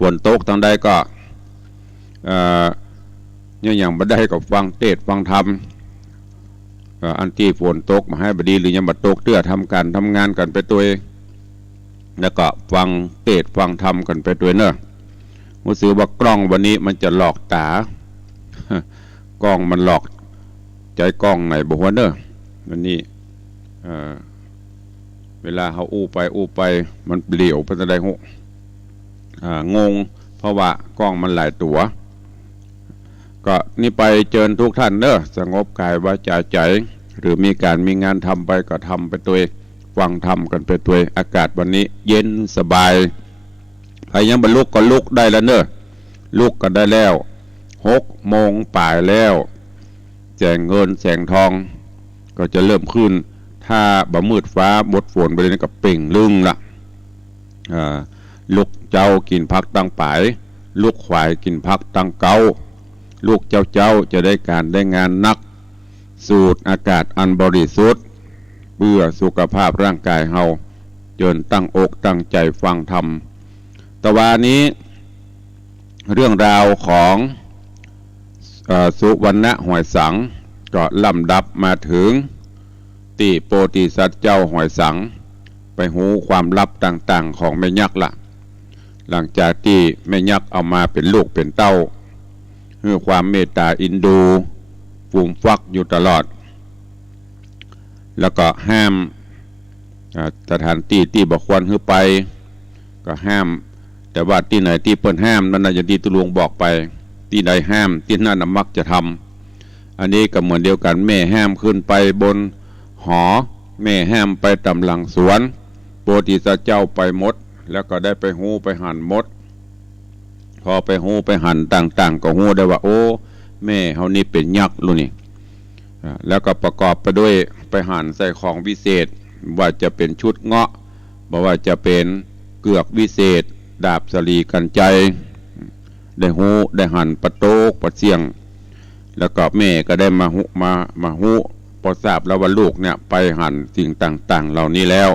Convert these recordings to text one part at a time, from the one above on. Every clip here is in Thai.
ฝนตกทางใดก็เนี่ยอย่างบัดได้ก็ฟังเทศฟังธรรมอันที่ฝนตกมาให้บดีหรือยังบัดตกเตื้อทำการทำงานกันไปตัวเองแล้วก็ฟังเทศฟังธรรมกันไปตัวเนอะรู้สึกว่ากล้องวันนี้มันจะหลอกตากล้องมันหลอกใจกล้องไหนบอกว่าเนอะวันนี้เวลาเขาอู้ไปมันเปลี่ยวไปทางใดหูงงเพราะว่ากล้องมันหลายตัวก็นี่ไปเชิญทุกท่านเนอะสงบกายวาจาใจหรือมีงานทำไปก็ทำไปตัวเองฟังทำกันไปตัวเองอากาศวันนี้เย็นสบายใครยังบรรลุก็ลุกได้แล้วเนอะลุกกันได้แล้ว6 โมงป่ายแล้วแสงเงินแสงทองก็จะเริ่มขึ้นถ้าบ่มืดฟ้าบดฝนไปเลยก็เป่งลึงละลูกเจ้ากินพักตั้งป่ายลูกควายกินพักตั้งเกาลูกเจ้าจะได้การได้งานนักสูดอากาศอันบริสุทธิ์เพื่อสุขภาพร่างกายเฮาจนตั้งอกตั้งใจฟังธรรมตะวันนี้เรื่องราวของสุวรรณหอยสังก็ลำดับมาถึงที่โพธิสัตว์เจ้าหอยสังไปหูความลับต่างๆของแม่ยักษ์ละหลังจากที่แม่ยักษ์เอามาเป็นลูกเป็นเต้าเพื่อความเมตตาอินดูฟูมฟักอยู่ตลอดแล้วก็ห้ามสถานที่บ่ควรขึ้นไปก็ห้ามแต่ว่าที่ไหนที่เปิ้นห้ามนั่นอย่างที่ตุลวงบอกไปที่ใดห้ามที่นั่นมักจะทำอันนี้ก็เหมือนเดียวกันแม่ห้ามขึ้นไปบนหอแม่ห้ามไปตำหลังสวนโพธิสัตว์เจ้าไปมดแล้วก็ได้ไปหูไปหั่นมดพอไปหูไปหั่นต่างๆก็หูได้ว่าโอ้แม่เฮานี่เป็นยักษ์ลูกนี่แล้วก็ประกอบไปด้วยไปหั่นใส่ของวิเศษว่าจะเป็นชุดเงาะบอกว่าจะเป็นเกือกวิเศษดาบสลีกันใจได้หูได้หั่นปะโตกปะเสียงแล้วก็แม่ก็ได้มาหูพอทราบแล้วว่าลูกเนี่ยไปหั่นสิ่งต่างๆเหล่านี้แล้ว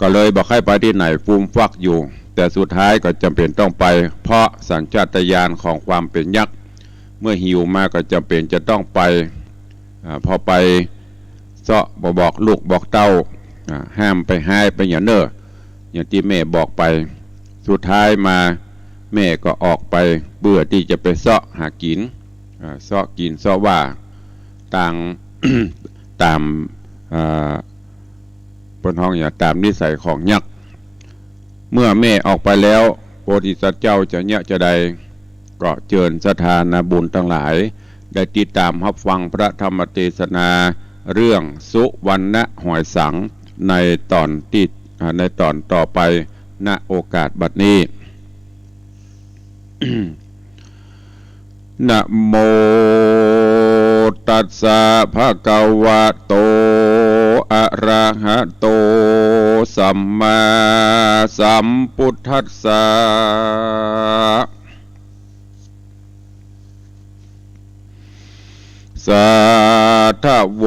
ก็เลยบอกให้ไปที่ไหนฟูมฟักอยู่แต่สุดท้ายก็จำเป็นต้องไปเพราะสัญชาตญาณของความเป็นยักษ์เมื่อหิวมาก็จำเป็นจะต้องไปพอไปเสาะบอกลูกบอกเต้าห้ามไปให้ไปอย่างเนออย่างที่แม่บอกไปสุดท้ายมาแม่ก็ออกไปเบื่อที่จะไปเสาะหากินเสาะกินเสาะว่าต่าง ตามบนห้องตามนิสัยของยักษ์เมื่อแม่ออกไปแล้วโพธิสัตว์เจ้าจะเนี่ยจะใดก็เจิญสถานบุญทั้งหลายได้ติดตามรับฟังพระธรรมเทศนาเรื่องสุวรรณหอยสังในตอนต่อไปณโอกาสบัดนี้ นะโมตัสสะภะคะวะโตอะระหะโตสัมมาสัมพุทธัสสะสัทธโว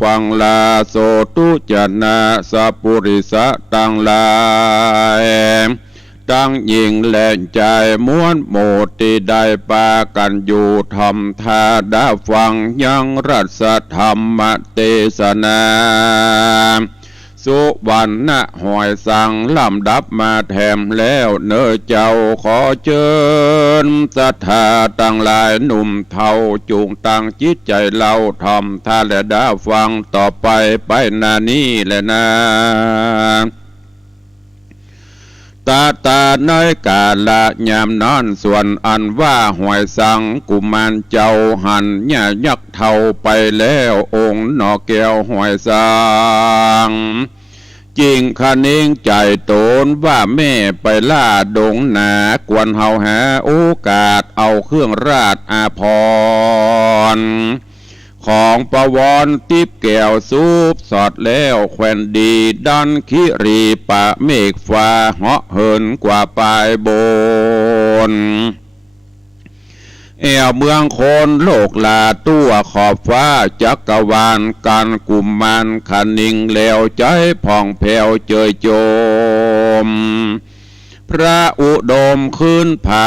ฟังลาโสตุจนะสัพพุริสะตังหลายตั้งยิงแหล่งใจม้วนโมติได้ปากันอยู่ทำท่าดาฟังยังรัสธรรมเทศนาสุวรรณหอยสังลำดับมาแถมแล้วเนื้อเจ้าขอเชิญศรัทธาตั้งหลายหนุ่มเฒ่าจูงตั้งจิตใจเราทำท่าและดาฟังต่อไปนานี้แหละนะตาในกาละยามนอนส่วนอันว่าหอยสังกุมารเจ้าหันเนี่ยยักเท่าไปแล้วองค์นอแก้วหอยสังจริงคะนิ่งใจโตนว่าแม่ไปล่าดงหนากวนเฮาหาโอกาสเอาเครื่องราชอาภรณ์ของประวรทิพแก้วสูบสอดแล้วแควนดีดันคิรีปะเมฆฟ้าเหาะเหินกว่าปลายบนแอวเมืองคนโลกลาตัวขอบฟ้าจักรวาลการกุมมันขันนิ่งแล้วใจผ่องแผ้วเจยโจม พระอุดมขึ้นผา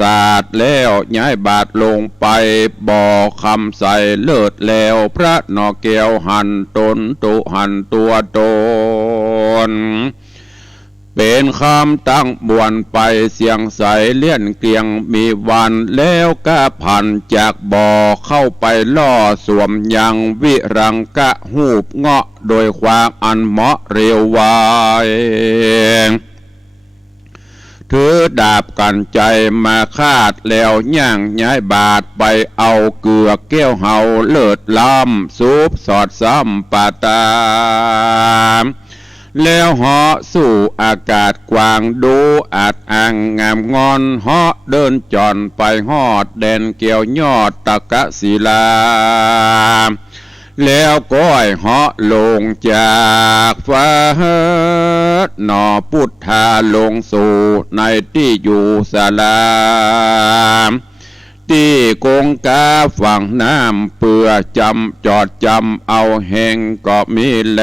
ศาสตร์แล้วย้ายบาทลงไปบ่อคำใสเลิศแล้วพระนอแก้วหันตนตุหันตัวตนเป็นคำตั้งบวนไปเสียงใสเลี่ยนเกลียงมีวันแล้วก็ผ่านจากบ่อเข้าไปล่อสวมยังวิรังกะหูบเงาะโดยความอันเหมาะเร็วไวถือดาบกันใจมาคาดแล้วย่างย้ายบาทไปเอาเกลือแก้วเฮาเลิศล้ำซุปสอดซ้ำปาตามแล้วเหาะสู่อากาศกว้างดูอาจอ่างงามงอนเหาะเดินจอนไปหอดแดนเกี่ยวยอดตะกะศิลาแล้วก้อยเหาะลงจากฟ้าหนอพุทธาลงสู่ในที่อยู่ศาลาที่กงกาฝั่งน้ำเปื่อจำจอดจำเอาแห่งก็มีแล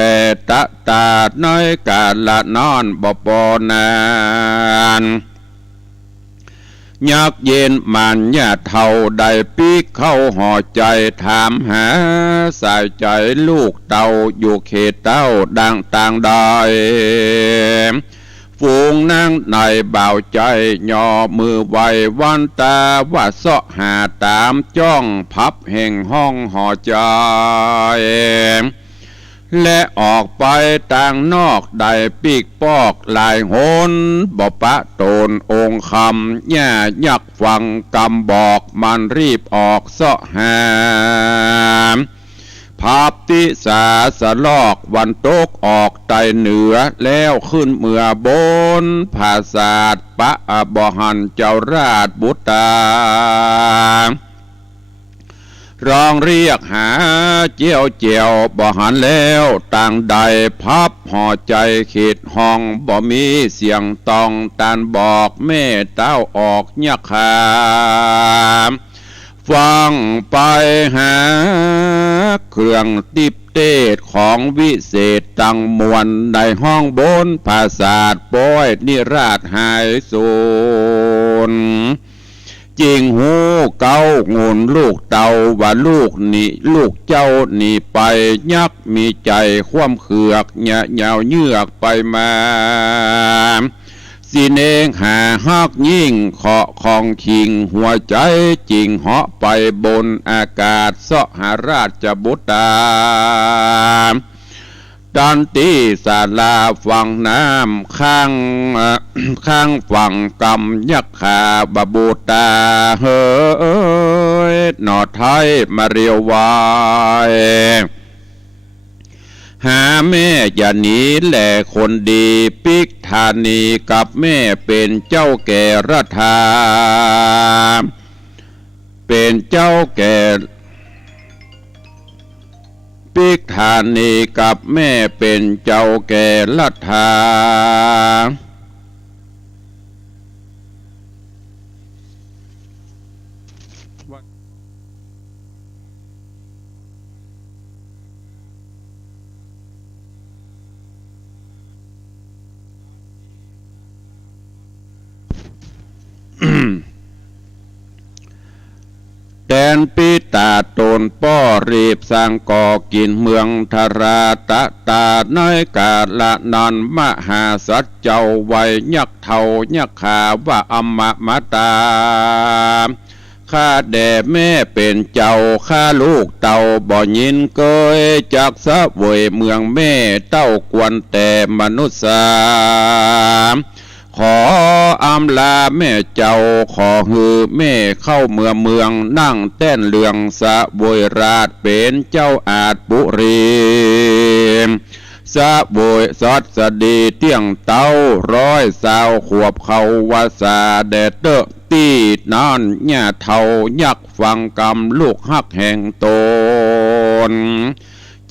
ตะตาน้อยกาละนอนบ่ปอนานยักเย็นมันญาเท่าใดปีกเข้าห่อใจถามหาสายใจลูกเต่าอยู่เขตเต้าดังต่างใดฝูงนั่งในบ่าวใจย่อมือไหววันตาว่าเสาะหาตามจ้องพับแห่งห้องห่อใจและออกไปต่างนอกได้ปีกปอกลายโหนบ่ปะโตนองค์คำแย่ยักฟังกำบอกมันรีบออกเสาะหาภาพติสาสลอกวันตกออกไตเหนือแล้วขึ้นเมื่อบนภาษาดปะบหันเจ้าราชบุตราร้องเรียกหาเจียวเจียวบ่หันแล้วต่างใดพับห่อใจเขตห้องบ่มีเสียงตองตานบอกแม่เต้าออกยักขามฟังไปหาเครื่องติบเตศของวิเศษตั้งมวลในห้องบนภาษาดป้อยนิราชหายสูญจริงหูเก้างุนลูกเต่าว่าลูกนี่ลูกเจ้านี่ไปยักมีใจคว่ำเขือกเหยาวเยือกไปมาสิเนงหาฮักยิ่งเคาะของคิงหัวใจจริงเหาะไปบนอากาศเสาะหาราชบุตรดันตีศาลาฝั่งน้ำข้างฝั่งกำยักขาบาบูตาเฮ้ยหนอไทยมาเรียววายหาแม่อย่าหนีแหล่คนดีปิกธานีกับแม่เป็นเจ้าแก่รัฐาเป็นเจ้าแก่ปิกธานีกับแม่เป็นเจ้าแก่รัฐาแดนปีตาโตนป้อรีบสร้างก่อกินเมืองธาราตะตาน้อยกาละนันมหาสัจเจ้าไว้ยักเท่ายักขาว่าอมมาตาข้าแด่แม่เป็นเจ้าข้าลูกเต่าบ่ยินเกยจากสะเวยเมืองแม่เต้ากวนแต่มนุษย์ขออำลาแม่เจ้าขอฮือแม่เข้าเมืองนั่งแต้นเหลืองสะบวยราชเป็นเจ้าอาจบุรีสะบวยสอดสดีเตี้ยงเต้า120 ขวบเขาวาสาแดดเตอตีนอนหญ้าเท่ายักฟังกำลูกฮักแห่งตน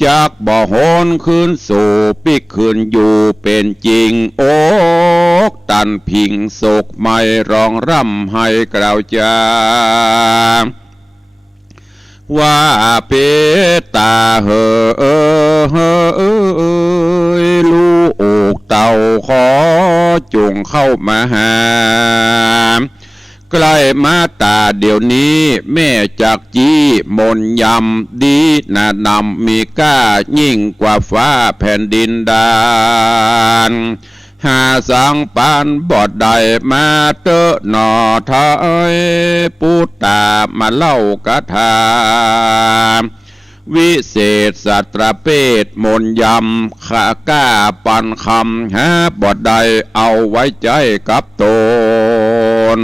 จากบ่อโหนคืนสู่ปิกคืนอยู่เป็นจริงโอกตันพิงโศกไม่ร้องร่ำให้กล่าวจา ว่าเปตาเหอลูกเต่าขอจงเข้ามาหาใกล้มาตาเดี๋ยวนี้แม่จากจี้มนยำดีนานำมีก้ายิ่งกว่าฟ้าแผ่นดินดานหาสังปานบอดใดมาเตอหนอทายปูตามาเล่ากะทาวิเศษสัตรเพศมนยำขาก้าปันคำหาบอดใดเอาไว้ใจกับตน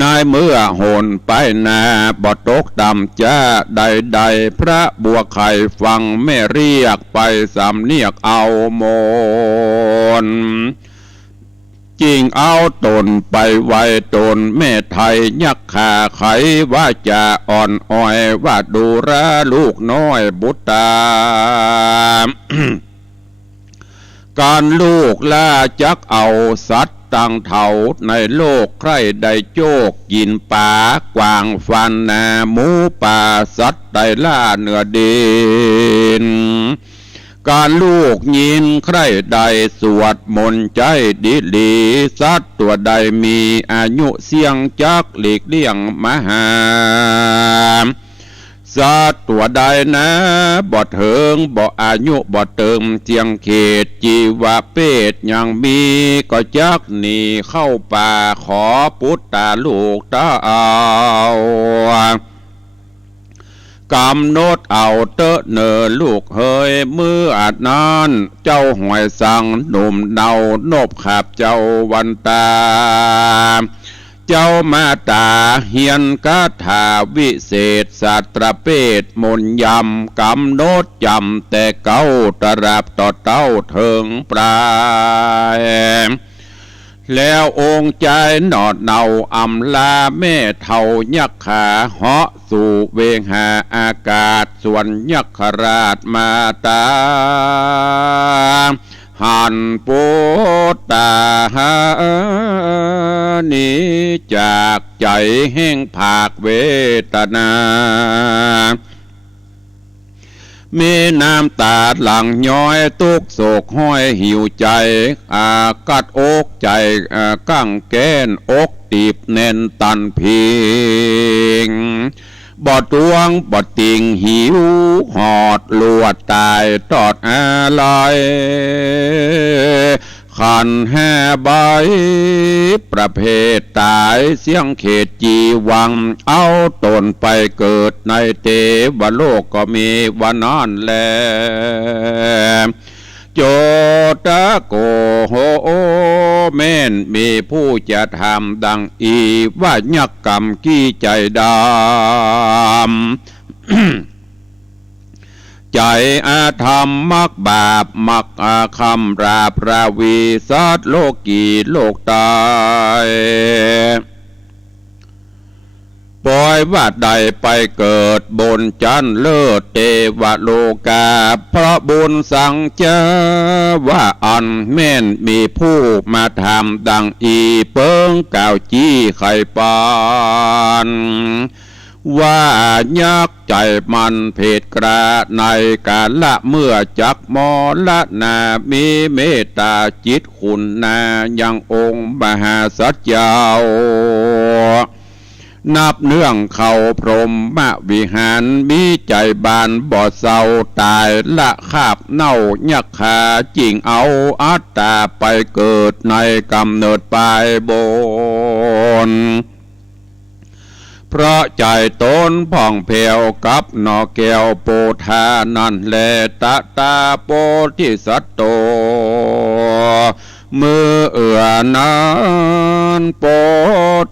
นายเมื่อโหนไปนาบอตกดำจ้าใดพระบัวไข่ฟังแม่เรียกไปสำเนียกเอาโมนจริงเอาตนไปไว้ตนแม่ไทยยักขาไขว่าจะอ่อนอ้อยว่าดูแลลูกน้อยบุตรตา การลูกล่าจักเอาสัตว์ต่างเถาในโลกใครได้โจกกินป่ากวางฟันนาหมูป่าสัตว์ได้ล่าเนื้อดินการลูกยินใครใดสวดมนต์ใจดิลีสัตว์ตัวใดมีอายุเสี่ยงจักหลีกเลี่ยงมหาสัตว์ตัวใดนะบ่เถิงบ่อายุบ่เติมเจียงเขตจีวะเพศยังมีก็จักหนีเข้าป่าขอพุทธาลูกตาเอากำหนดเอาเตอะเนอลูกเฮยมืออาจนานเจ้าหวยสังหนุ่มเดานบขับเจ้าวันตาเจ้ามาตาเฮียนกาถาวิเศษสัตรเพศมนยำกำโนดจำแต่เก้าตราบต่อเต้าเถิงปลายแล้วองค์ใจหนอดเนาอำลาแม่เท่ายักขาเหาะสู่เวงหาอากาศส่วนยักขราชมาตาหันปูตาหานี้จากใจแห้งผากเวทนามีน้ำตาหลังย้อยตุกโศกห้อยหิวใจกัดอกใจกั้งแก้นอกตีบแน่นตันพิงบ่ตวงบ่ติงหิวหอดลวดตายตอดอะไรขันแห่ใบประเภทตายเสียงเขตจีวังเอาตนไปเกิดในเทวโลกก็มีวันนั้นแลโจตะโกโหแม่นมีผู้จะทำดังอีว่ายักกรรมกี้ใจดำใจอาธรรมมักบาปมักอาคำราปราวีสัตโลกีโลกตายปล่อยว่าใดไปเกิดบนจันเลิศเทวโลกาเพราะบุญสั่งเจอว่าอันแม่นมีผู้มาทำดังอีเปิงก่าวจี้ไข่ปานว่ายักใจมันเพศกระในกาละเมื่อจักมอละนามีเมตตาจิตคุณนายังองค์มหาสัจเจ้านับเนื่องเขาพรหมวิหารมีใจบานบ่เศร้าตายละคาบเน่ายักขาจริงเอาอัตตาไปเกิดในกำเนิดปลายบนเพราะใจตนผ่องแผ้วกับนอแก้วโปธานั่นแลตาโปธิสัตโตมือเอื้อนานโป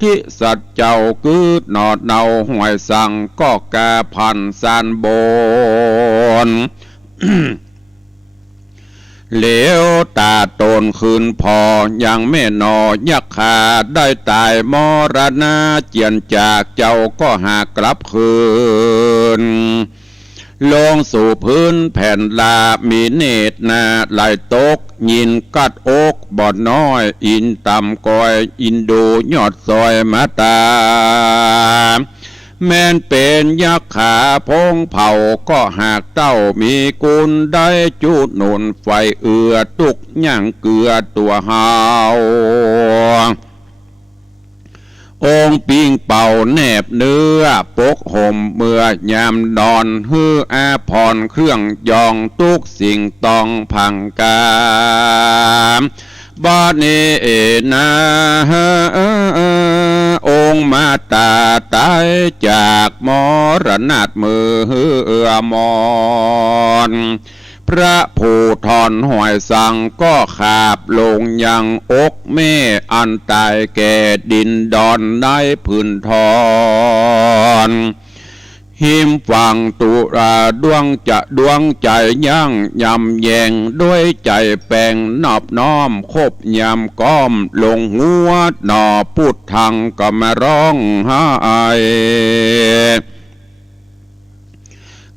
ธิสัตว์เจ้ากืดหนอดเนาห่วยสั่งก็กาพันสานบน เหลวตาตนคืนพอยังแม่นอยักขาได้ตายมรณะเจียนจากเจ้าก็หากลับคืนลงสู่พื้นแผ่นลามีเนตรนาไหลตกยินกัดอกบ่อน้อยอินต่ำกอยอินดูยอดซอยมาตา แม้นเป็นยักษ์ขาพงเผาก็หากเต้ามีกุลได้จุดหนุนไฟเอือตุกย่างเกลือตัวเฮาองค์ปิงเป่าแนบเนื้อปกห่มเมื่อยามนอนฮืออาพรเครื่องยองทุกสิ่งต้องพังกามบาเนนาองค์มาตาตายจากมรณะมือมอนพระผู้ทอนหอยสังก็ขาบลงยังอกแม่อันตายแก่ดินดอนได้พื้นทอนหิมฟังตุราดวงจะดวงใจยั่งยำแยงด้วยใจแปลงนอบน้อมคบยำก้อมลงหัวหนอพูดทางก็มาร้องไห้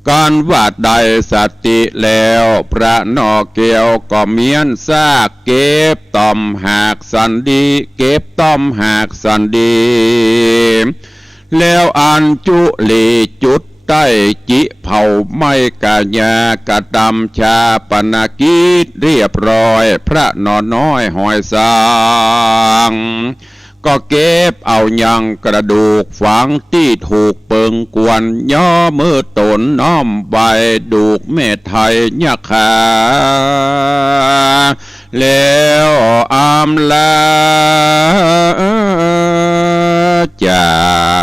การวาดใดสติแล้วพระนอเกียวก็เมียนซากเก็บต้อมหากสันดีเก็บต้อมหากสันดีแล้วอันจุลีจุดใต้จิเผาไม่กะยากะดำชาปนกิจเรียบร้อยพระนอนน้อยหอยสางก็เก็บเอายังกระดูกฝังที่ถูกเปิงกวนย่อมือตนน้อมใบดูกเมตไทยยะขาแล้วอามลาจา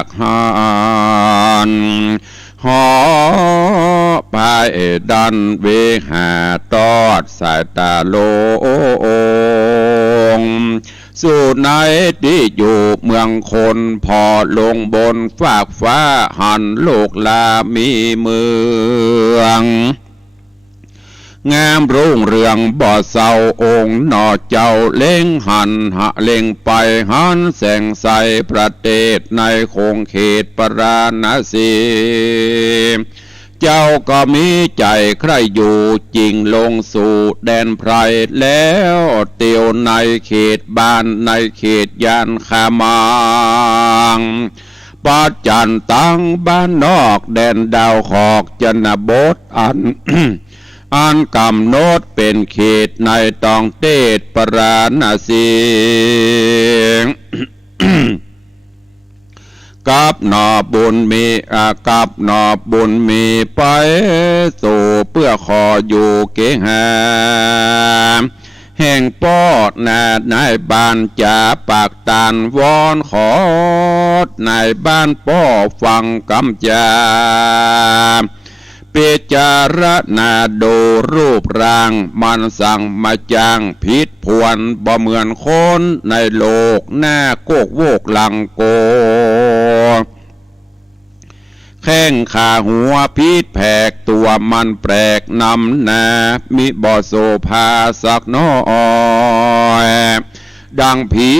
กหานหอพายดันเวหาตอดสายตาโลงสู่ไหนที่อยู่เมืองคนพอลงบนฟากฟ้าหันโลกลามีเมืองงามรุ่งเรืองบ่อเศร้าองค์นอเจ้าเล่งหันหะเล่งไปหันแสงใสประเทศในคงเขตปราณสีเจ้าก็มีใจใครอยู่จริงลงสู่แดนไพรแล้วเตียวในเขตบ้านในเขตยานคามังปัจจันตังบ้านนอกแดนดาวขอกจนบทอัน อันกำหนดเป็นเขตในตองเตศปราณสี กับหนอบุญมีกับหนอบุญมีไปสู่เพื่อขออยู่เกหาแห่งปอดนานายบ้านจ่าปากตานวอนขอนายบ้านป้อฟังกำจาเปจารณาดูรูปร่างมันสั่งมาจางพิษพวนบ่เหมือนคนในโลกหน้าโกกโวกหลังโกแข้งขาหัวพิษแผกตัวมันแปลกนำนามิบ่โสภาสักน้อยดังผี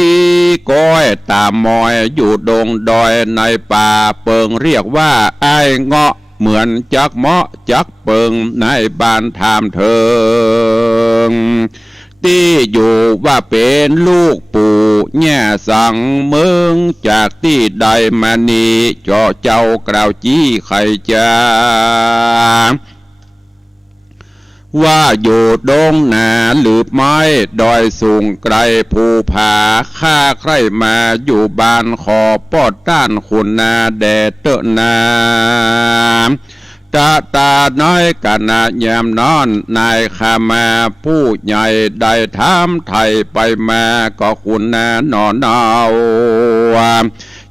ก้อยตามมอยอยู่ดงดอยในป่าเปิงเรียกว่าไอ้เงาะเหมือนจักเมาะจักเปิงในบ้านทามเถิงที่อยู่ว่าเป็นลูกปู่แง่สั่งเมืองจากที่ใดมานีเจาะเจ้ากล่าวจี้ไขจาว่าอยู่ดงนาหรือไม้ดอยสูงไกลภูผาข้าใครมาอยู่บ้านขอปอดต้านคุณนาแดดเตอะนาตาน้อยกันนายามนอนนายขามาผู้ใหญ่ได้ถามไทยไปมาก็คุณนานอนเอา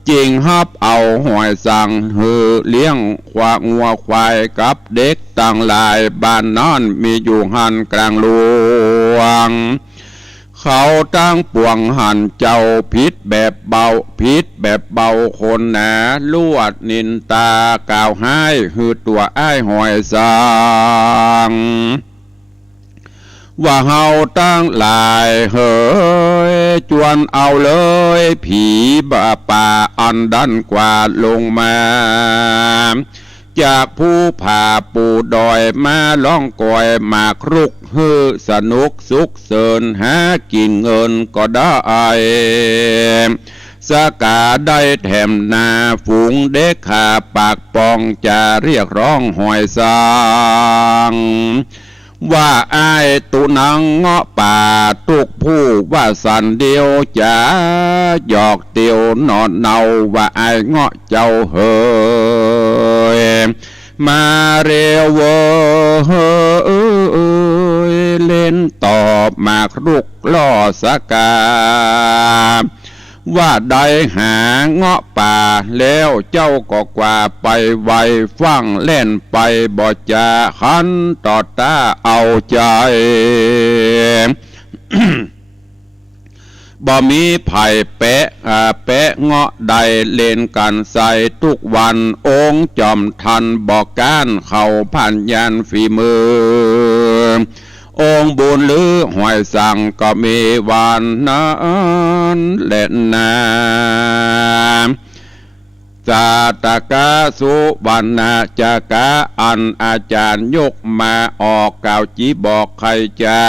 จริงฮับเอาหอยสั่งหือเลี้ยงควางัวควายกับเด็กต่างหลายบ้านนอนมีอยู่หันกลางหลวงเขาตั้งปวงหันเจ้าพิษแบบเบาพิษแบบเบาคนหนาลวดนินตากล่าวให้หือตัวอ้ายหอยสังว่าเฮาตั้งหลายเฮ้ยจวนเอาเลยผีบ้าป่าอันดันกว่าลงมาจากผู้ผ่าปูดอยมาล่องกอยหมากรุกฮือสนุกสุขเสริญหากินเงินก็ได้ สกาได้แถมนาฝูงเด็กขาปากปองจะเรียกร้องหอยสางว่าอ้ายตุนังเงาะป่าทุกผู้ว่าสันเดียวจะหยอกเตียวนอนเนาว่าอ้ายเงาะเจ้าเฮยมาเร็วเว้ยเล่นตอบมากรุกล่อสกาว่าได้หาเงาะป่าแล้วเจ้าก็กว่าไปไวฟังเล่นไปบ่จะขันต่อตาเอาใจ บ่มีไผ่แปะเงาะใดเล่นกันใส่ทุกวันองค์จอมทันบอกการเข้าพันยันฝีมือองค์บุญหรือหวยสั่งก็มีวันนั้นเล่นนาจาตกาสุวรรณจากะอันอาจารย์ยกมาออกกล่าวจีบอกใครจะ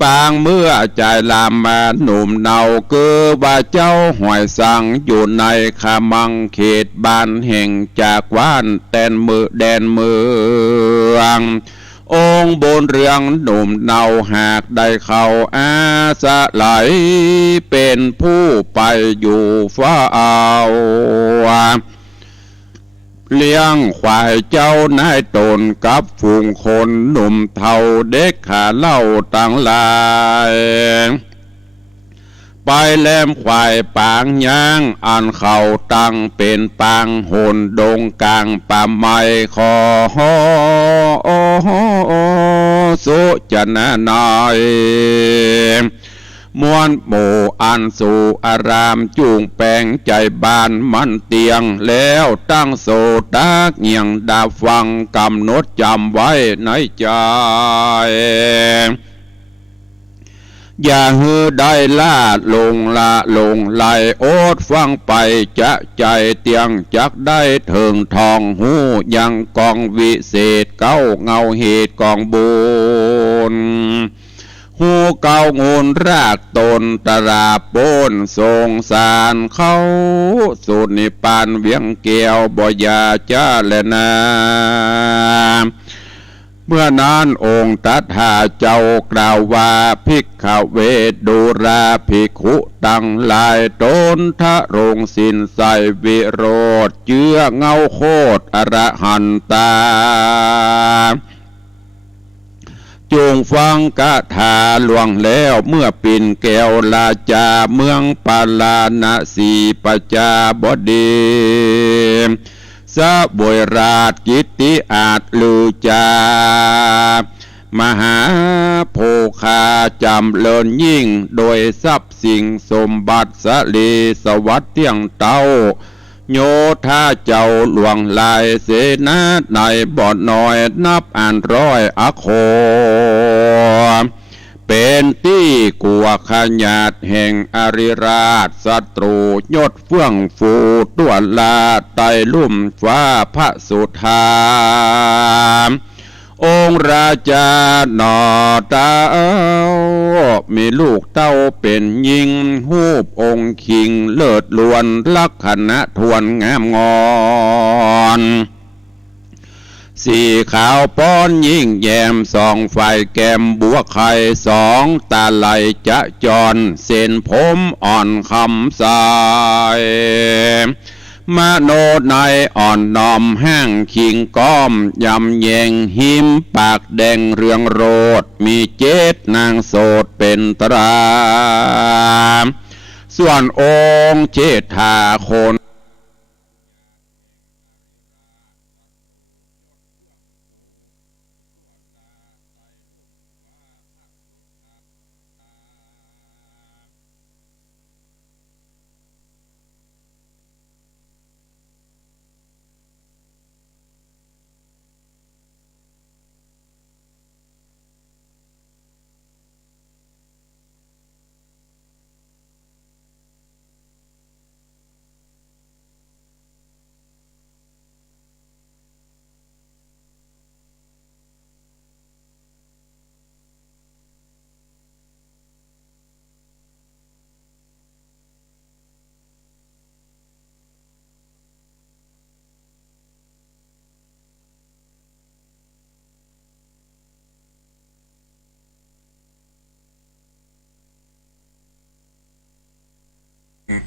ปางเมื่อใจลามมาหนุ่มเนาคือว่าเจ้าหวยสังอยู่ในขมังเขตบ้านแห่งจากว่านแดนเมืององค์บนเรืองหนุ่มเนาหากได้เข้าอาสะไหลเป็นผู้ไปอยู่ฟ้าเลี้ยงควายเจ้านายตนกับฝูงคนหนุ่มเท่าเด็กขาเล่าต่างลายไปแลมควายปางย่างอันเขาตั้งเป็นปางโหนดงกลางป่าไม้คอสุจนะนายมวนหมู่อันสู่อารามจูงแปงใจบานมันเตียงแล้วตั้งโสดาเงียงดาฟังกำหนดจำไว้ในใจอย่าฮือได้ล่าลงไหลโอดฟังไปจะใจเตียงจักได้เถิงทองหูยังกองวิเศษเก้าเงาเหตุกองบุญหูเก่างูนรากตนตราโปนทรงสารเขาสุนิปานเวียงเกี่ยวบ่ยาจ้าและนาเมื่อนานองค์ตัทาเจ้ากล่าวว่าภิกขเวทดูราภิกขุตั้งหลายตนทะรงสินใสวิโรธเจื้อเงาโคตรอรหันตาจงฟังกะถาหลวงแล้วเมื่อปิ่นแก้วลาจาเมืองปาลานะสีปจาบดีสะบวยราชกิตติอาจลือจามหาโภคาจำเลินยิ่งโดยทรัพย์สิ่งสมบัติสลีสวัสดิ์เที่ยงเต้าโยธาเจ้าหลวงลายเสนาในบ่อน้อยนับอ่านร้อยอโคเป็นที่กัวขญาตแห่งอริราชศัตรูยศเฟื่องฟูตัวลาไตลุ่มฟ้าพระสุธาองค์ราชาหนอเต้ามีลูกเต้าเป็นยิงหูบองค์คิงเลิศล้วนลักษณะทวนงามงอนสีขาวป้อนยิ่งแยมสองไฟแก้มบัวไข่สองตาไหลจะจรเส้นผมอ่อนคำสายมโนในอ่อนนอมห้างขิงก้อมยำแยงหิมปากแดงเรืองโรดมีเจตนางโสดเป็นตราส่วนองค์เจตหาคน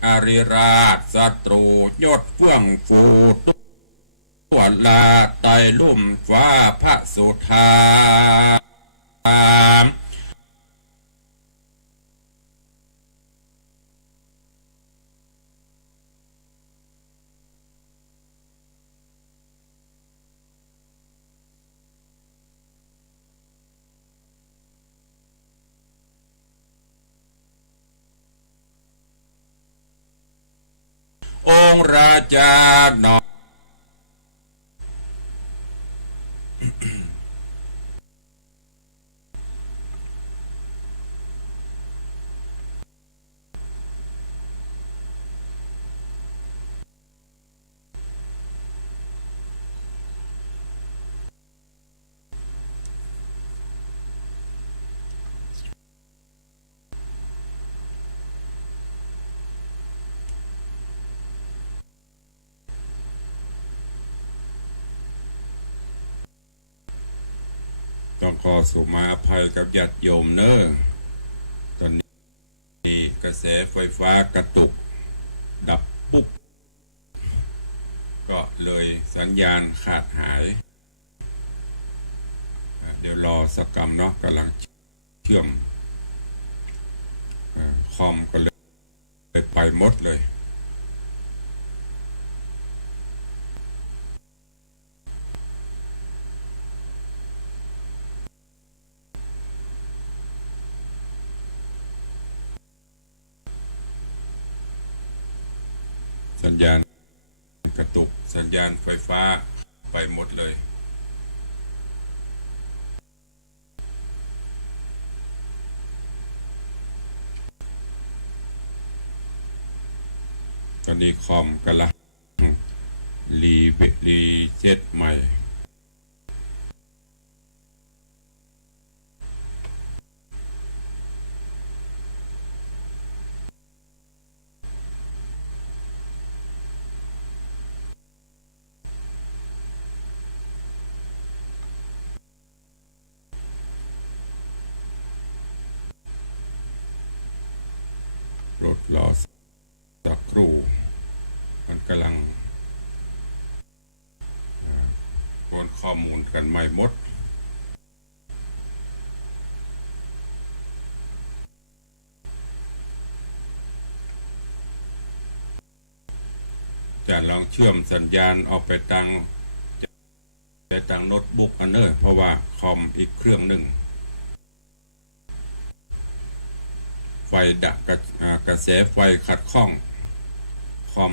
อริราชศัตรูยศเฟื่องฟูตัวลาไตลุ่มฟ้าพระสุธาองค์ราชาหนอต้องขอสุมาอภัยกับญาติโยมเนอะตอนนี้กระแสไฟฟ้ากระตุกดับปุ๊บก็เลยสัญญาณขาดหายเดี๋ยวรอสักกรรมเนาะกำลังเชื่อมคอมก็เลยไปหมดเลยสัญญาณกระตุกสัญญาณไฟฟ้าไปหมดเลยตอนนี้คอมกำลังรีเซ็ตใหม่รถรอสักครู่มันกำลังโอนข้อมูลกันใหม่หมดจะลองเชื่อมสัญญาณออกไปทางโน้ตบุ๊กอันเนอร์เพราะว่าคอมอีกเครื่องหนึ่งไฟดับกระแสไฟขัดข้องคอม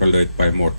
ก็เลยไปหมด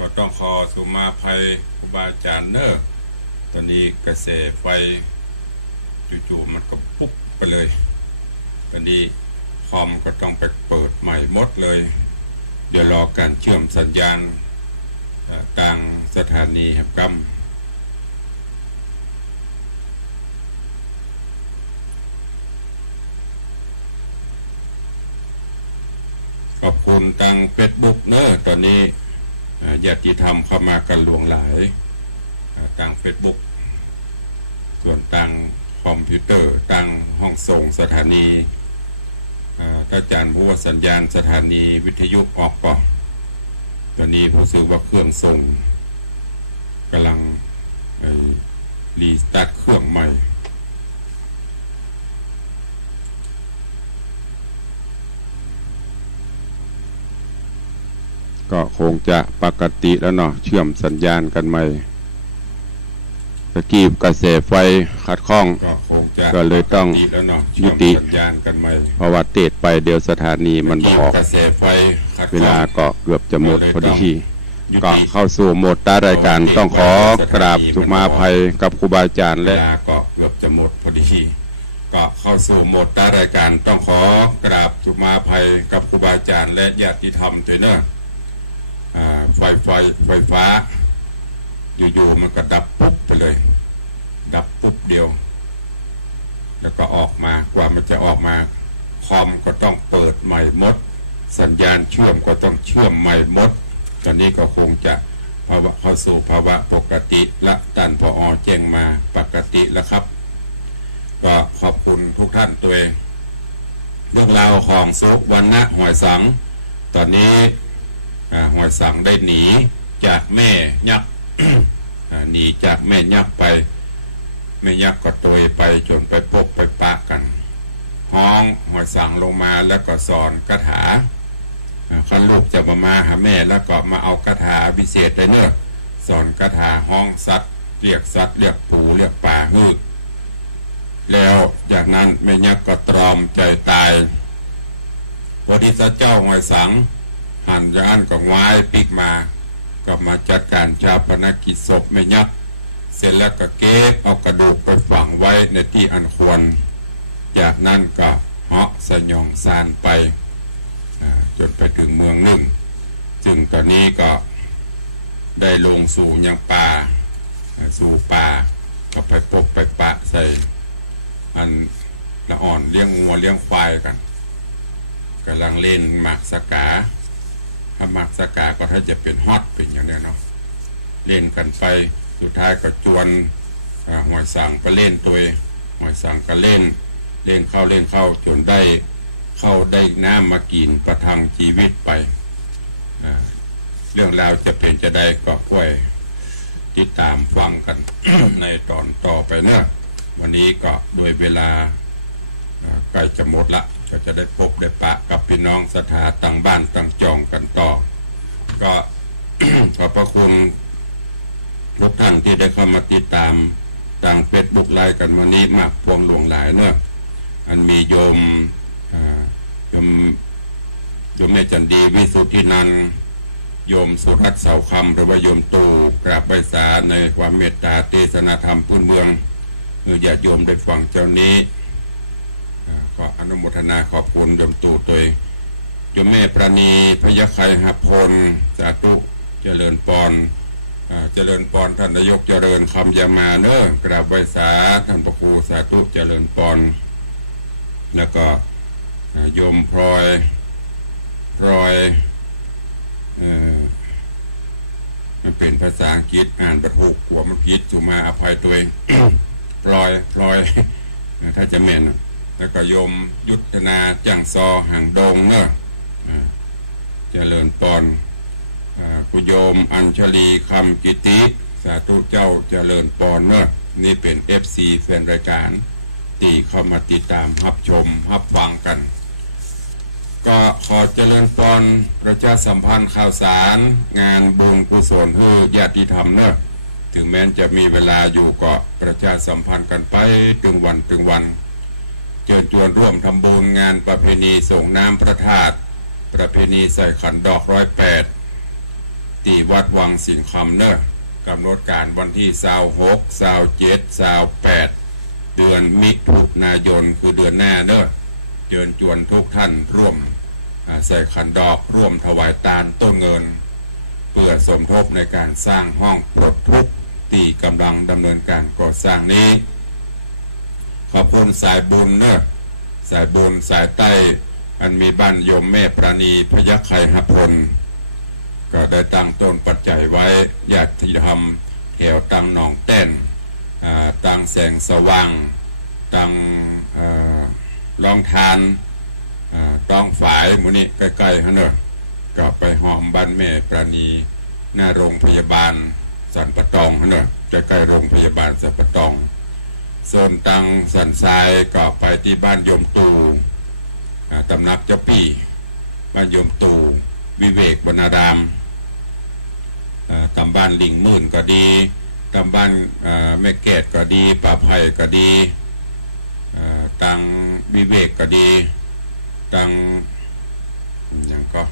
ก็ต้องขอสุมาภัยครูบาอาจารย์เนอะตอนนี้กระแสไฟจู่ๆมันก็ปุ๊บไปเลยตอนนี้คอมก็ต้องไปเปิดใหม่หมดเลยเดี๋ยวรอการเชื่อมสัญญาณต่างสถานีครับขอบคุณทาง Facebook เนอะตอนนี้ญาติธรรมเข้ามากันหลวงหลายทาง Facebook ส่วนทางคอมพิวเตอร์ทางห้องส่งสถานีอาจารย์ผู้ว่าสัญญาณสถานีวิทยุออกก่อนตอนนี้ผู้ซื้อว่าเครื่องส่งกำลังรีสตาร์ทเครื่องใหม่ ก็คงจะปกติแล้วเนาะเชื่อมสัญญาณกันใหม่ตะกี้กระแสไฟขัดข้องก็เลยต้องยุติเพราะว่าเตดไปเดี๋ยวสถานีมันออกเวลาก็เกือบจะหมดพอดีก็เข้าสู่โหมดตารายการต้องขอกราบสุมาภัยกับครูบาอาจารย์และก็เกือบจะหมดพอดีก็เข้าสู่โหมดตารายการต้องขอกราบสุมาภัยกับครูบาอาจารย์และญาติธรรมด้วยเนอะไฟฟ้าอยู่ๆมันก็ดับปุ๊บไปเลยดับปุ๊บเดียวแล้วก็ออกมากว่ามันจะออกมาคอมก็ต้องเปิดใหม่หมดสัญญาณเชื่อมก็ต้องเชื่อมใหม่หมดตอนนี้ก็คงจะเข้าสู่ภาวะปกติละท่านผอ.แจ้งมาปกติแล้วครับก็ขอบคุณทุกท่านตัวเองเรื่องราวของสุวรรณหอยสังตอนนี้หอยสังได้หนีจากแม่ยักษ์ หนีจากแม่ยักษ์ไปแม่ยักษ์ก็ตัวไปจนไปพบไปปะกันห้องหอยสังลงมาแล้วก็สอนคาถาคันลูกจะมาหาแม่แล้วก็มาเอาคาถาพิเศษได้เนอะสอนคาถาห้องสัตว์เรียกสัตว์เรียกปูเรียกป่าฮือแล้วจากนั้นแม่ยักษ์ก็ตรอมใจตายพอที่เจ้าหอยสังหันจะอันกับวายปิกมาก็มาจัดการชาปนกิจศพแม่ยักษ์เสร็จแล้วก็เก็บเอากระดูกไปฝังไว้ในที่อันควรจากนั้นก็เหาะสยองซานไปจนไปถึงเมืองหนึ่งซึ่งตอนนี้ก็ได้ลงสู่ยังป่าสู่ป่าก็ไปพบไปปะใส่อันละอ่อนเลี้ยงงัวเลี้ยงควายกันกำลังเล่นหมากสกาถ้าหมากสกาก็ถ้าจะเป็นฮอตเป็นอย่างนี้เนาะเล่นกันไปสุดท้ายก็จวนหอยสังไปเล่นตัวหอยสังก็เล่นเข้าจนได้เข้าได้น้ำมากินประทังชีวิตไปเรื่องราวจะเป็นจะได้ก็ค่อยติดตามฟังกัน ในตอนต่อไปเนอะวันนี้ก็โดยเวลาใกล้จะหมดละก็จะได้พบได้ปะกับพี่น้องสถาตั้งบ้านตั้งจองกันต่อก็ ขอบพระคุณทุกท่านที่ได้เข้ามาติดตามทางเฟซบุ๊กไลน์กันวันนี้มากพวงหลวงหลายเนอะอันมีโยมแม่จันดีวิสุทธินันท์โยมสุรัตน์เสาคำหรือว่าโยมตู่กราบไหว้สาในความเมตตาเทศนาธรรมพื้นเมืองญาติโยมได้ฟังเจ้านี้ก็อนุโมทนาขอบคุณโยมตู่ตัวโยมแม่ประณีพยาไคหัพลสาธุเจริญปอนท่านนายกเจริญคำยามาเนอะกราบไหว้สาท่านพระครูสาธุเจริญปอนแล้วก็โยมพลอยมันเป็นภาษาอังกฤษอ่านประถูกหัวมันผิดสุมาอภัยตัวเอง พลอยถ้าจะแม่นแล้วก็โยมยุทธนาจังซอห่างดงเนอะเจริญปอนกุโยมอัญชลีคำกิติสาธุเจ้าเจริญปอนเนอะนี่เป็น FC แฟนรายการที่เข้ามาติดตามรับชมรับฟังกันก็ขอเจริญพรประชาสัมพันธ์ข่าวสารงานบุญกุศลให้ญาติธรรมเนอะถึงแม้จะมีเวลาอยู่ก็ประชาสัมพันธ์กันไปถึงวันเชิญชวนร่วมทำบุญงานประเพณีส่งน้ำพระธาตุประเพณีใส่ขันดอก108ที่วัดวังสิงห์คำเนอะกำหนดการวันที่26 27 28เดือนมิถุนายนคือเดือนหน้าเนอะเชิญชวนทุกท่านร่วมใส่ขันดอกร่วมถวายทานต้นเงินเพื่อสมทบในการสร้างห้องปลดทุกข์ที่กำลังดำเนินการก่อสร้างนี้ขอบคุณสายบุญเนอะสายบุญสายใต้อันมีบ้านโยมแม่ประณีพยัคฆ์ไคหพลก็ได้ตั้งต้นปัจจัยไว้ญาติธรรมแถวตังหนองแต้นตังแสงสว่างตังลองทานต้องฝ่ายหมู่นี้ใกล้ๆฮะเนอะก็ไปหอมบ้านแม่ประณีหน้าโรงพยาบาลสันปะตองฮะเนอะใกล้ๆโรงพยาบาลสันปะตองโซนตังสันทรายก็ไปที่บ้านโยมตู่ตำนักเจ้าปี่บ้านโยมตู่วิเวกวรรณาราม ตำบ้านลิงมื่นก็ดีตำบ้านแม่แกดก็ดีป่าไผ่ก็ดีตังวิเวกก็ดีตังอย่างก็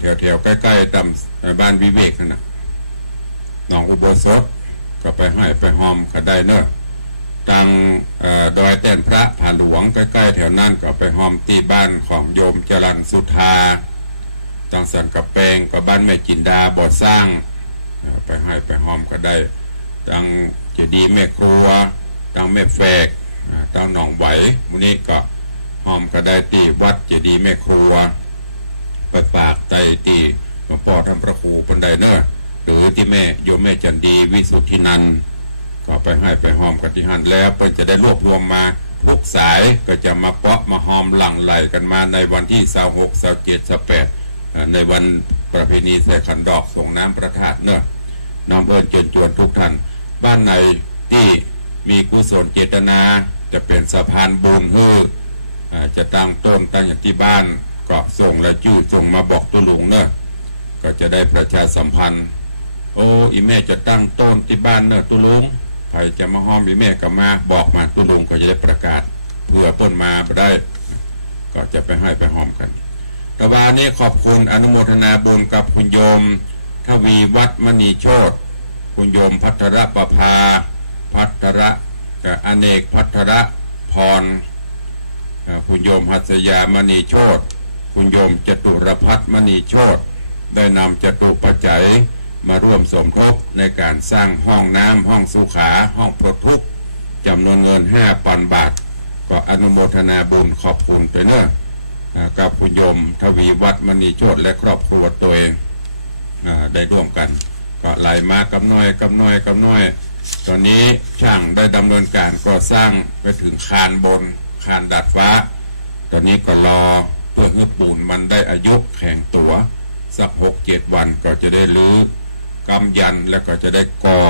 แถวๆใกล้ๆตำบ้านวิเวกนั่นนะหนองอุโบสถก็ไปให้ไปหอมก็ได้เนอะตังดอยแต้นพระผาหลวงใกล้ๆแถวนั้นก็ไปหอมที่บ้านของโยมจรัญสุธาตังสันกระแปงก็บ้านแม่จินดาบ่อสร้างไปให้ไปหอมก็ได้ตังเจดีย์แม่ครัวตังแม่แฝกตังหนองไหวมื้อนี้ก็หอมก็ได้ที่วัดเจดีย์แม่ครัวไปฝากไตที่หลวงพ่อท่านพระครูปันไดเนอะหรือที่แม่โยมแม่จันดีวิสุทธินันท์ก็ไปให้ไปหอมกันที่หันแล้วเพิ่นจะได้รวบรวมมาทุกสายก็จะมาเปาะมาหอมหลั่งไหลกันมาในวันที่26 27 28ในวันประเพณีแส่ขันดอกส่งน้ำพระธาตุเนอะน้ำเอิญเชิญชวนทุกท่านบ้านไหนที่มีกุศลเจตนาจะเป็นสะพานบุญจะตั้งต้นตั้งอย่างที่บ้านก็ส่งและจื้อส่งมาบอกตุลุงเนอะก็จะได้ประชาสัมพันธ์โอ้อีแม่จะตั้งต้นที่บ้านเนอะตุลุงใครจะมาห้อมอีแม่ก็มาบอกมาตุลุงก็จะได้ประกาศเพื่อเปิ้นมาได้ก็จะไปให้ไปห้อมกันตะวันนี้ขอบคุณอนุโมทนาบุญกับคุณโยมทวีวัฒน์มณีโชติคุณโยมพัทรประภาพัทระกับอเนกพัทระพรคุณโยมหัสยามณีโชติคุณโยมจตุรพัฒน์มณีโชติได้นำจตุปัจจัยมาร่วมสมทบในการสร้างห้องน้ำห้องสุขาห้องปลดทุกข์จำนวนเงิน 5,000 บาทก็อนุโมทนาบุญขอบคุณไปเนอะกับคุณโยมทวีวัฒน์มณีโชติและครอบครัวตัวเองได้ร่วมกันก็ไหลมากำน้อยตอนนี้ช่างได้ดำเนินการก่อสร้างไปถึงคานบนคานดาดฟ้าตอนนี้ก็รอเพื่อให้ปูนมันได้อายุแข็งตัวสัก 6-7 วันก็จะได้รื้อกำยันแล้วก็จะได้ก่อ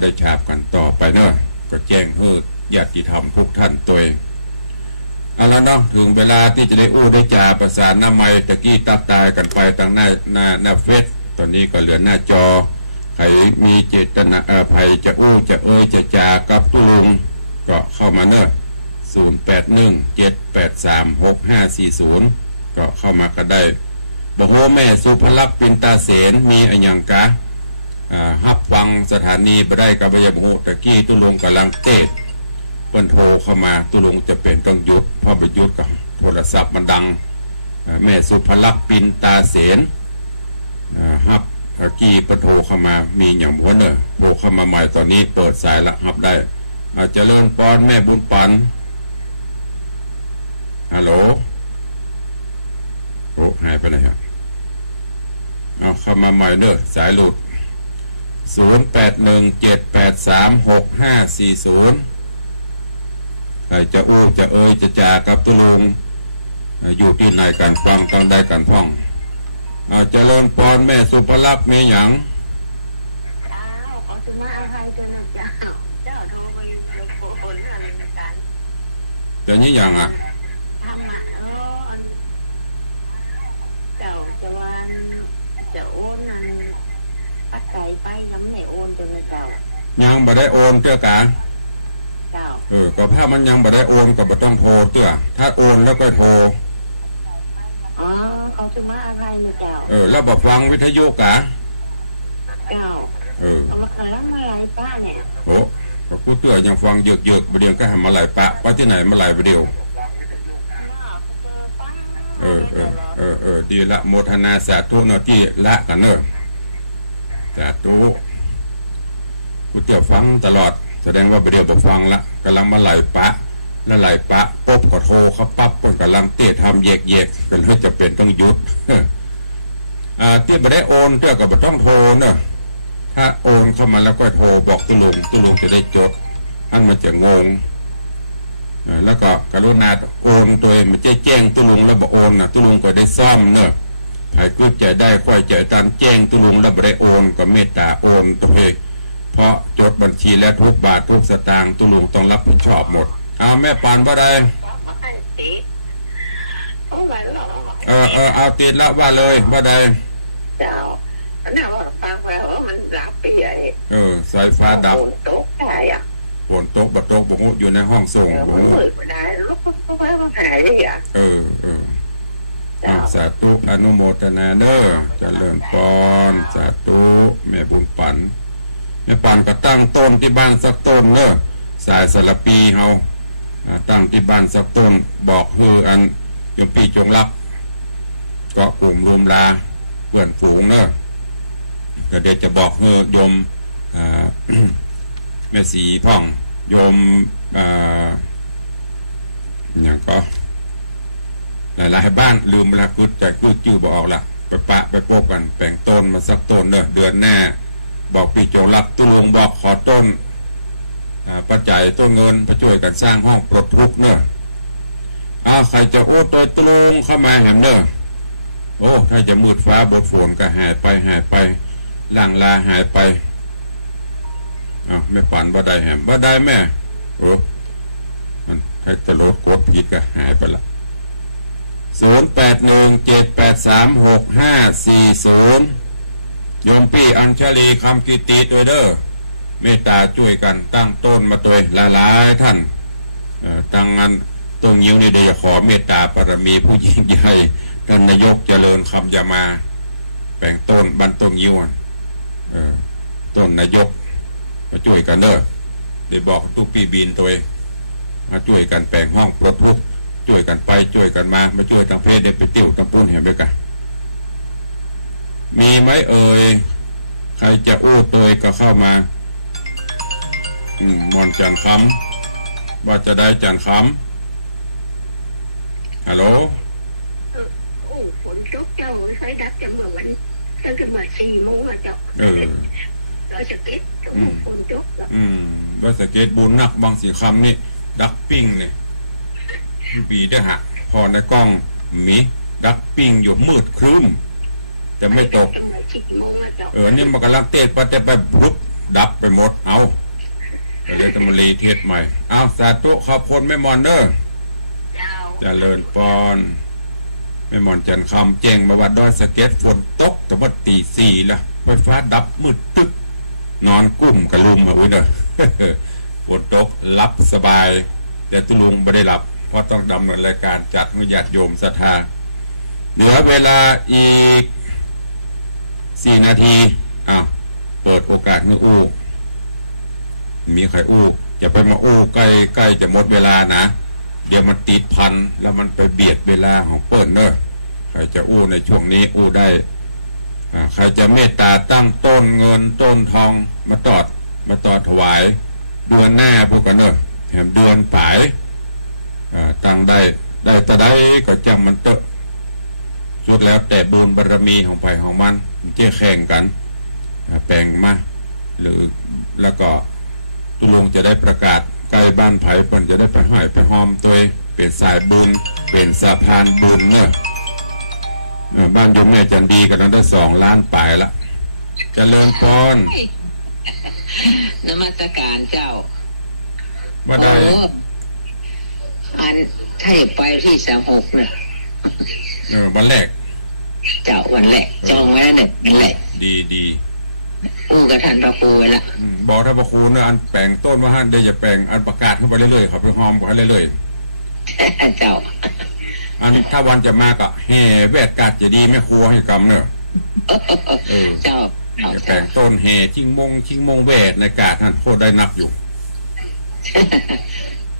ได้ฉาบกันต่อไปเนอะก็แจ้งให้ญาติธรรมทุกท่านตัวเองเอาละเนาะถึงเวลาที่จะได้อู้ได้จ่าประสานหน้าไม้ตะกี้ตับตายกันไปทางหน้าเฟซตอนนี้ก็เหลือหน้าจอใครมีเจตนาภัยจะอู้จะจะจ่ากับตุลุงก็เข้ามาเนอะ0817836540ก็เข้ามาก็ได้บอกว่าแม่สุภลักษณ์ปินตาเสนมีอันยังกะฮับฟังสถานีบ่ได้กับพยาบุตะกี้ตุลุงกำลังเตะเปิ้นโทรเข้ามาตุลุงจะเป็นต้องหยุดเพราะไปหยุดกับโทรศัพท์มันดังแม่สุภลักษณ์ปินตาเสนฮับตะกี้เปิ้นโทรเข้ามามีอย่างหัวเนอะโทรเข้ามาใหม่ตอนนี้เปิดสายละฮับได้เจริญปอนแม่บุญปันฮัลโหลโอ้หายไปไหนครับเอาเข้ามาใหม่เนอะสายหลุด0817836540ใครจะอู้จะจะจากับตุลุงอยู่ที่ไหนกันฟังต้องได้กันท่องเจริญพรแม่สุภลักษณ์มีหยังขอจุมาอะไรกันนะเจ้าโทรไปคนอะไรกันแต่นี้อย่างทำเจ้าจะวันจะโอนนั่นปัจจัยไปน้ำไหนโอนจนเจ้ายังบ่ได้โอนเจ้ากะเจ้าก็ถ้ามันยังบ่ได้โอนก็บ่ต้องโทรเจ้าถ้าโอนแล้วก็โทรขอจุมาอะไรนะเจ้าแล้วบ่ฟังวิทยุกะเจ้าเอามาแล้วมาไหลป้าเนี่ยโอ้ก็กูเตือยังฟังเยอะๆบ่เดียวก็ให้มาไหลปะไปที่ไหนมาไหลบ่เดียวดีละโมทนาสาธุเนาะที่ละกันเนอะสาธุกูเตือฟังตลอดแสดงว่าบ่เดียวบ่ฟังละกำลังมาไหลปะแล้วไหลปะปุ๊บก็โทรเขาปั๊บคนกำลังเตะทำเยกกันเลยจะเป็นต้องหยุดที่บ่ได้โอนเจ้าก็บ่ต้องโทรเนอะถ้าโอนเข้ามาแล้วก็โทรบอกตุลุงจะได้จดท่านมันจะงงแล้วก็กรุณาโอนตัวเองมันจะแจ้งตุลุงแล้วบอกโอนนะตุลุงก็ได้ซ่อมเนอะใครก็จะได้ค่อยจะตามแจ้งตุลุงแล้วบ่ได้โอนก็เมตตาโอนตัวเองเพราะจดบัญชีและทุกบาททุกสตางค์ตุลุงต้องรับผิดชอบหมดเอาแม่ปานว่าได้เอาติดละว่าเลยว่าได้ เจ้าแล้วน่าว่าฟังไปว่ามันดับไปใหญ่ สายฟ้าดับ ฝนตกได้อ่ะ ฝนตกบ่ตกบ่ฮู้อยู่ในห้องส่งบ่ มัน ฮู้ มืดไม่ได้แล้วก็ไปว่าหายได้อ่ะ สาธุอนุโมทนาเด้อเจริญพรสาธุแม่บุญปันแม่ปันก็ตั้งต้นที่บ้านสักต้นเด้อสายสลับปีเฮาตั้งที่บ้านสักต้นบอกอันยมปีจงรักเกาะกลุ่มรุมลาเพื่อนฝูงเด้อก็เดี๋ยวจะบอกโยมแม่สีพ่องโยมอย่างก็หลายบ้านลืมเวลาคือแต่คือจื้อบอกออกละไปปะไปพบกันแปลงต้นมาสักต้นเด้อเดือนหน้าบอกปีจงรักตุลงบอกขอต้นปัจจัยต้นเงินไปช่วยกันสร้างห้องปลดทุกข์เนอะใครจะโอ้ตัวตุลงเข้ามาแหมเนอะโอ้ถ้าจะมืดฟ้าบดฝนก็หายไปล่างลาหายไปไม่ฝันบ่ได้แหมบ่ได้แม่โอ้มันใครจะลดกดผิดก็หายไปละ0817836540โยมพี่อัญชลีคำกิติด้วยเด้อเมตตาช่วยกันตั้งต้นมาตัวหลายท่านตั้งงานตรงยิ้วนี่เดี๋ยวขอเมตตาปรมีผู้ยิ่งใหญ่ท่านนายกเจริญคำยามาแปลงต้นบรรตรงยิ้วต้นนายกมาช่วยกันเด้อได้บอกทุกปีบินตัวมาช่วยกันแปลงห้องปลดทุกข์ช่วยกันไปช่วยกันมาช่วยทางเพศได้ไปติ้วทางปูนเห็นไหมกันมีไหมใครจะอู้ตัวก็เข้ามามอนจันคำว่าจะได้จันคำฮัลโหลโอ้ฝนตกเจ้าใช้ดับจำนวนตั้งแต่มา4 โมงอ่ะเจ้าเราจะเก็บฝนตกว่าสเก็ตบุญนักบางสีคำนี่ดักปิ้งเลยปีได้ฮะพอในกล้องมีดักปิ้งอยู่มืดครึ้มแต่ไม่ตกนี่มันกำลังเตะไปแต่ไปปุ๊บดับไปหมดเอาเดี๋ยวจะมารีเทศใหม่เอาสาธุขอบคุณแม่มอนเด้อเจริญพรแม่มอนจันคำแจ้งมาว่าดอยสะเก็ดฝนตกแต่ว่าตี 4ละไฟฟ้าดับมืดตึกนอนกุ้มกับลุงมาอุ้ยเด้อฝนตกรับสบายแต่ตุลุงไม่ได้หลับเพราะต้องดำเนินรายการจัดมุญาติโยมศรัทธาเหลือเวลาอีก4 นาทีเปิดโอกาสให้อู้มีใครอู้อย่าไปมาอู้ใกล้จะหมดเวลานะเดี๋ยวมันติดพันแล้วมันไปเบียดเวลาของเปิดเนอะใครจะอู้ในช่วงนี้อู้ได้ใครจะเมตตาตั้งต้นเงินต้นทองมาตอดถวายเดือนหน้าพวกกันเนอะแถมเดือนปลายตั้งได้แต่ได้ก็จำมันเตอะสุดแล้วแต่บุญบารมีของไปของมันเจ๊แข่งกันแปลงมาหรือแล้วก็ตุลงจะได้ประกาศใกล้บ้านไผ่เปิ่นจะได้ไปห้อยไปหอมตัวเป็นสายบุญเป็นสะพานบุญเนอะบ้านโยมแม่จันดีกันนั้นได้2 ล้านปลายละเจริญพรนมัสการเจ้าว่าได้อันให้ไปที่36เนี่ยวันแรกเจ้าวันแรกจองไว้เนี่ยวันแรกดีอู้กับท่านพระครูไว้ละบอกท่านพระครูนะอันแปลงต้นว่าท่านได้อย่าแปลงอันประกาศเข้าไปเรื่อยๆครับไปหอมกันเรื่อยๆเจ้าอันถ้าวันจะมากะแห่แวดกาดจะดีแม่ครัวให้กำเนอะเจ้าแปลงต้นแห่ชิงมงแวดในกาดท่านโคตรได้นักอยู่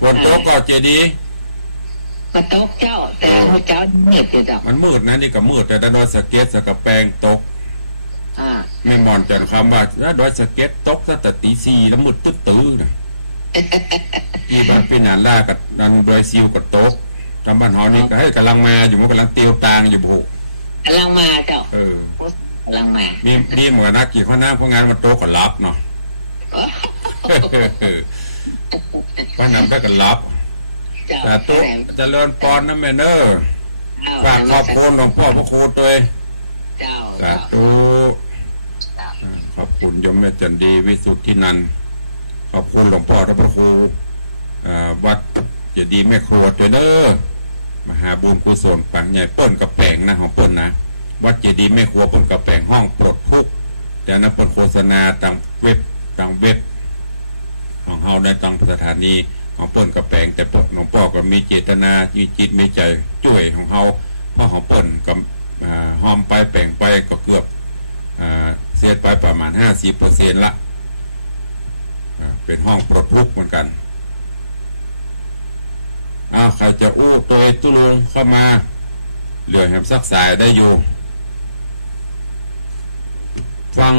บนโต๊ะก็เจดีมันตกเจ้าแต่เจ้ามืดอยู่เจ้ามันมืดนะนี่ก็มืดแต่ดอยสะเก็ดสกับแปลงตกแม่มอนจันคำว่าดอยสะเก็ดตกตั้งแต่ ตี 4แล้วมืดตึ๊ดตื้อนะที่บ้านพี่นานล่ากับนันบรซิลกับตกทำบ้านหอนี่ก็ให้กำลังมาอยู่มันกำลังเตียวตางอยู่บุกกำลังมาเจ้ากำลังมามีเหมือนนักกี่ข้อหน้าเพราะงานมันโตก็รับเนาะเพราะนั้นได้กันรับแต่ตุ๊จะเลินปอนนะแม่เนอฝากขอบคุณหลวงพ่อพระครูตัวสาธุขอบคุณโยมแม่จันดีวิสุทธินันท์ขอบคุณหลวงพ่อพระครูวัดเจดีย์แม่ครัวตัวเด้อมหาบุญกุศลปังใหญ่เปิ้นกับแปลงนะของเปิ้นนะ วัดเจดีย์แม่ครัวเพิ่นกับแปลงห้องปลดทุกข์แต่นั้นเปิดโฆษณาต่างเว็บของเฮาในต่างสถานีของเปิ้นกับแปลงแต่ปลดหลวงพ่อก็มีเจตนามีจิตมีใจช่วยของเฮาเพราะของเปิ้นกับหอมไปแปลงไปก็เกือบเสียไปประมาณ 50% ละเป็นห้องปลดทุกข์เหมือนกันใครจะอู้ตัวตุลุงเข้ามาเหลือแหมซักสายได้อยู่ฟัง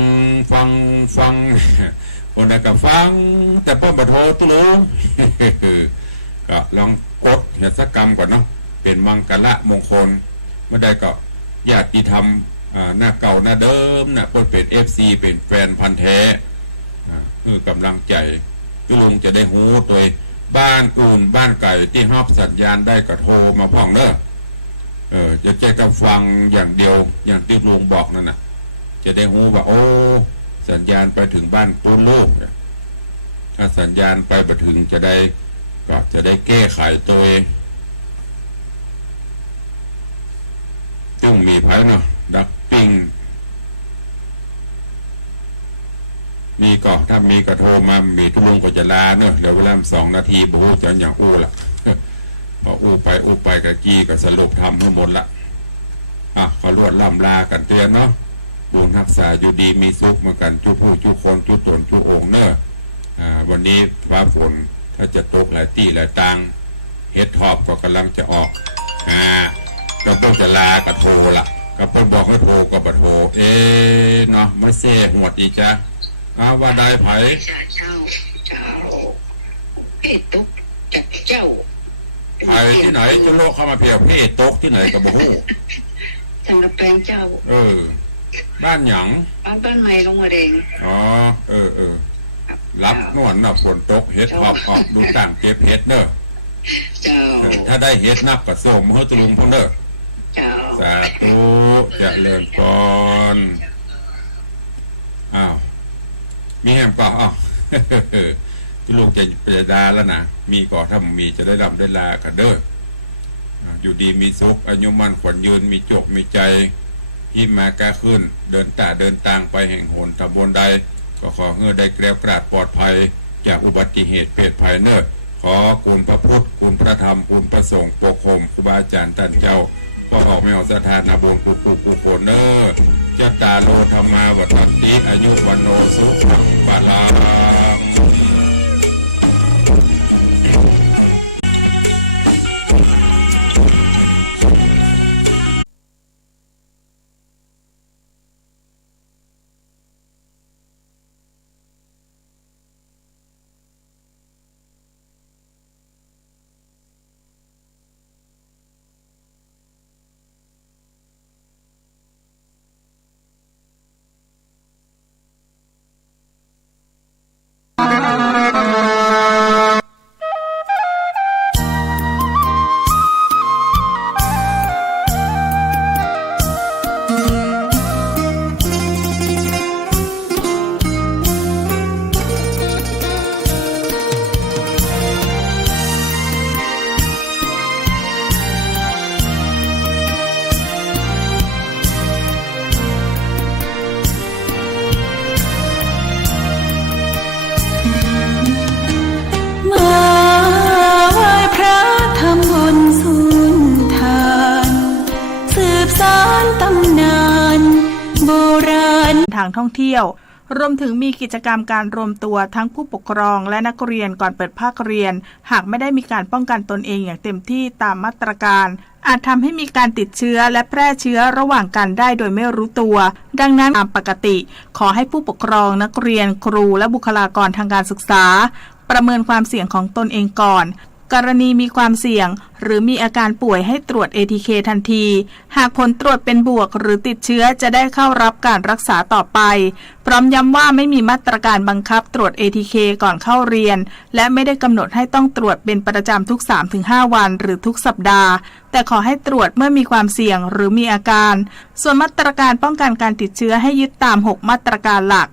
คนใดก็ฟังแต่ป้อมบะโทตุลุง ก็ลองกดเหตุกรรมก่อนเนาะเป็นมังกรมงคลเมื่อใดก็ญาติธรรมหน้าเก่าหน้าเดิมนะเพิ่นเป็น FC เป็นแฟนพันธุ์แท้คือกำลังใจตุลุงจะได้หูตัวบ้านอื่นบ้านไก่ที่รับสัญญาณได้ก็โทรมาพ้องเด้อจะแจ้งกับฟังอย่างเดียวอย่างที่ลุงบอกนั่นน่ะจะได้หูว่าโอ้สัญญาณไปถึงบ้านตุ้นลูกถ้าสัญญาณไปบ่ถึงจะได้แก้ไขตัวเองต้องมีไผเนาะดักปิ้งมีก็ถ้ามีก็โทรมามีทุลุงก็จะลาเนอะเดี๋ยวเวลา2 นาทีบูจะอย่างอู้ละพออู้ไปกะกี้ก็สรุปทำทั้งหมดละขอรวดล่ำลากันเตือนเนาะบุญรักษาอยู่ดีมีสุขเหมือนกันจุผู้จุคนจุตนจุองเนอะวันนี้ฟ้าฝนถ้าจะตกหลายที่หลายตังเฮ็ดทอบก็กำลังจะออกก็ต้องจะลากระโทละก็เพิ่นบอกให้โทรก็บ่โทรเนาะไม่เซ่หวดอีจ้ะว่าได้ไผเจ้าเพศตกจากเจ้าไผที่ไหนจะโลกเข้ามาเพียเพศตกที่ไหนก็บ่ฮู้จังกระแปลงเจ้าบ้านหยังบ้านใหม่ลงมาเองรับนวลน่ะฝนตกเฮ็ดออกดูต่างเก็บเฮ็ดเด้อเจ้าถ้าได้เฮ็ดนักก็ส่งมาให้ตุลุงพุ่นเด้อเจ้าสาธุเจริญพรมีแฮมก็ตุลุงจะดาแล้วนะมีก็ถ้ามีจะได้รำได้ลากันเด้ออยู่ดีมีสุขอายุมั่นขวัญยืนมีโจกมีใจยิ้มมากล้าขึ้นเดินต่างไปแห่งหนตำบลใดก็ขอเงื่อได้แกล้วกราดปลอดภัยจากอุบัติเหตุเพศภัยเนอขอคุณพระพุทธคุณพระธรรมคุณพระสงฆ์ปกครองครูบาอาจารย์ท่านเจ้าก็ออกไม่ออกสถานะบุญกุศลเนอจัตตาโลธรรมาวัฏฏติอายุวันโนสุขังปะลังทางท่องเที่ยวรวมถึงมีกิจกรรมการรวมตัวทั้งผู้ปกครองและนักเรียนก่อนเปิดภาคเรียนหากไม่ได้มีการป้องกันตนเองอย่างเต็มที่ตามมาตรการอาจทำให้มีการติดเชื้อและแพร่เชื้อระหว่างกันได้โดยไม่รู้ตัวดังนั้นตามปกติขอให้ผู้ปกครองนักเรียนครูและบุคลากรทางการศึกษาประเมินความเสี่ยงของตนเองก่อนกรณีมีความเสี่ยงหรือมีอาการป่วยให้ตรวจ ATK ทันทีหากผลตรวจเป็นบวกหรือติดเชื้อจะได้เข้ารับการรักษาต่อไปพร้อมย้ำว่าไม่มีมาตรการบังคับตรวจ ATK ก่อนเข้าเรียนและไม่ได้กำหนดให้ต้องตรวจเป็นประจำทุก 3-5 วันหรือทุกสัปดาห์แต่ขอให้ตรวจเมื่อมีความเสี่ยงหรือมีอาการส่วนมาตรการป้องกันการติดเชื้อให้ยึดตาม6มาตรการหลัก